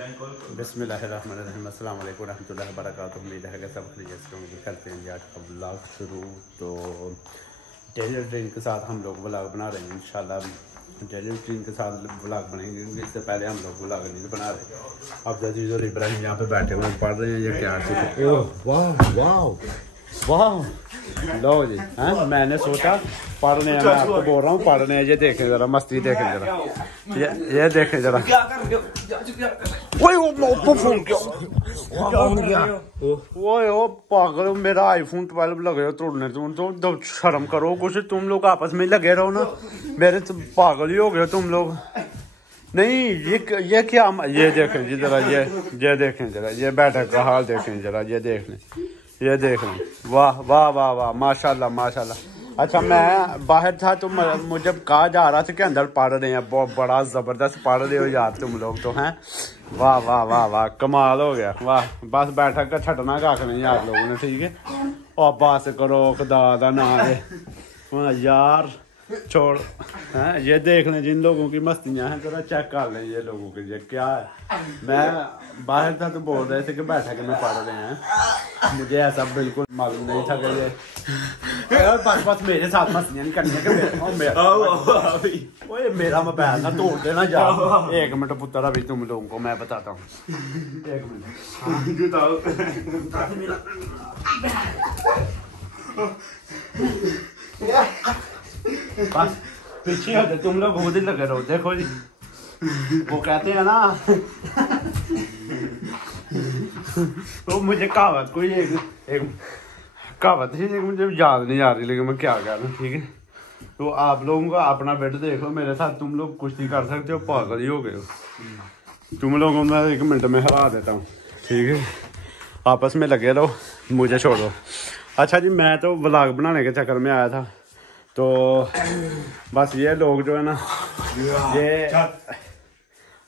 बिस्मिल्लाहिर्रहमानिर्रहीम, अस्सलाम वालेकुम रहमतुल्लाहि व बरकातुहू। उम्मीद है कि सब खैरियत से होंगे। करते हैं आज का व्लॉग शुरू। तो डेली ड्रिंक के साथ हम लोग व्लॉग बना रहे हैं इंशाल्लाह। डेली ड्रिंक के साथ व्लॉग बनेंगे क्योंकि इससे पहले हम लोग व्लॉग नहीं बना रहे। अब अजीज़ और इब्राहिम यहाँ पे बैठे हुए पढ़ रहे हैं। ये क्या वाह वाह वाह लो जी। हाँ मैंने सोचा पढ़ने मैं आपको बोल रहा हूँ पढ़ने। ये देखें जरा, मस्ती देखें जरा, ये देखें जरा। वो पागल, मेरा आईफोन 12 लगे हो तोड़ने। तुम शर्म करो कुछ, तुम लोग आपस में लगे रहो ना। मेरे तो पागल ही हो गए तुम लोग। नहीं ये क्या, ये देखें जी जरा, ये देखें जरा, ये बैठक का हाल देखें जरा, ये देख लें, ये देख लें। वाह वाह वाह वाह, माशाल्लाह माशाल्लाह। अच्छा मैं बाहर था तो मुझे कहा जा रहा था कि अंदर पढ़ रहे हैं। बहुत बड़ा ज़बरदस्त पढ़ रहे हो यार तुम लोग तो हैं। वाह वाह वाह वाह, कमाल हो गया। वाह बस बैठक का छटना काख नहीं आप लोगों ने, ठीक है। और बस करो खुदा दा ना यार छोड़। हैं ये देख लें जिन लोगों की मस्तियाँ हैं, जरा चेक कर लें ये लोगों के। ये क्या है, मैं बाहर था तो बोल रहे थे कि बैठक में पढ़ रहे हैं। मुझे ऐसा बिल्कुल मालूम नहीं था कि ये बस मेरे साथ मस्तियाँ नहीं करनी है। मेरा मोबाइल ना तोड़ देना जा। एक मिनट पुत्र, अभी तुम लोगों को मैं बताता हूँ। एक मिनट बस पीछे हो, तुम लोग खुद ही लगे रहो। देखो जी, वो कहते हैं ना तो मुझे कहावत कोई एक कहावत थी, मुझे याद नहीं आ रही, लेकिन मैं क्या कह रहा हूँ, ठीक है। तो आप लोगों का अपना बेड देख लो, मेरे साथ तुम लोग कुश्ती कर सकते हो। पागल ही हो गए हो तुम लोगों। मैं 1 मिनट में हरा देता हूँ, ठीक है। आपस में लगे रहो, मुझे छोड़ो। अच्छा जी, मैं तो व्लॉग बनाने के चक्कर में आया था। तो बस ये लोग जो है ना, ये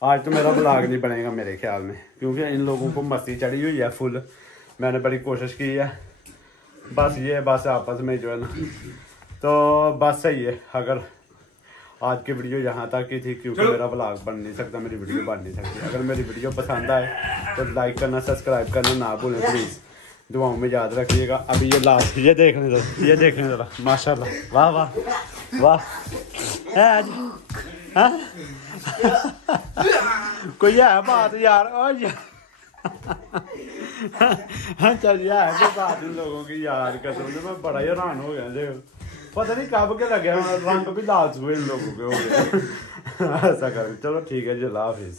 आज तो मेरा व्लॉग नहीं बनेगा मेरे ख्याल में, क्योंकि इन लोगों को मस्ती चढ़ी हुई है फुल। मैंने बड़ी कोशिश की है, बस ये बस आपस में जो है ना। तो बस सही है, अगर आज की वीडियो यहाँ तक की थी, क्योंकि मेरा व्लॉग बन नहीं सकता, मेरी वीडियो बन नहीं सकती। अगर मेरी वीडियो पसंद आए तो लाइक करना, सब्सक्राइब करना ना भूलें प्लीज़। दुआओं में याद रखिएगा। अभी ये लास्ट, ये देखने जरा, ये देखने जरा, माशाल्लाह वाह वाह वाह। कोई है बात यार, चल यार कोई बात इन लोगों की यार कसम से मैं बड़ा ही हैरान हो गया। देखो पता नहीं कब के लगे, रंग भी लाल हुए इन लोगों के हो गए। ऐसा कर, चलो ठीक है जी, अल्लाह हाफिज़।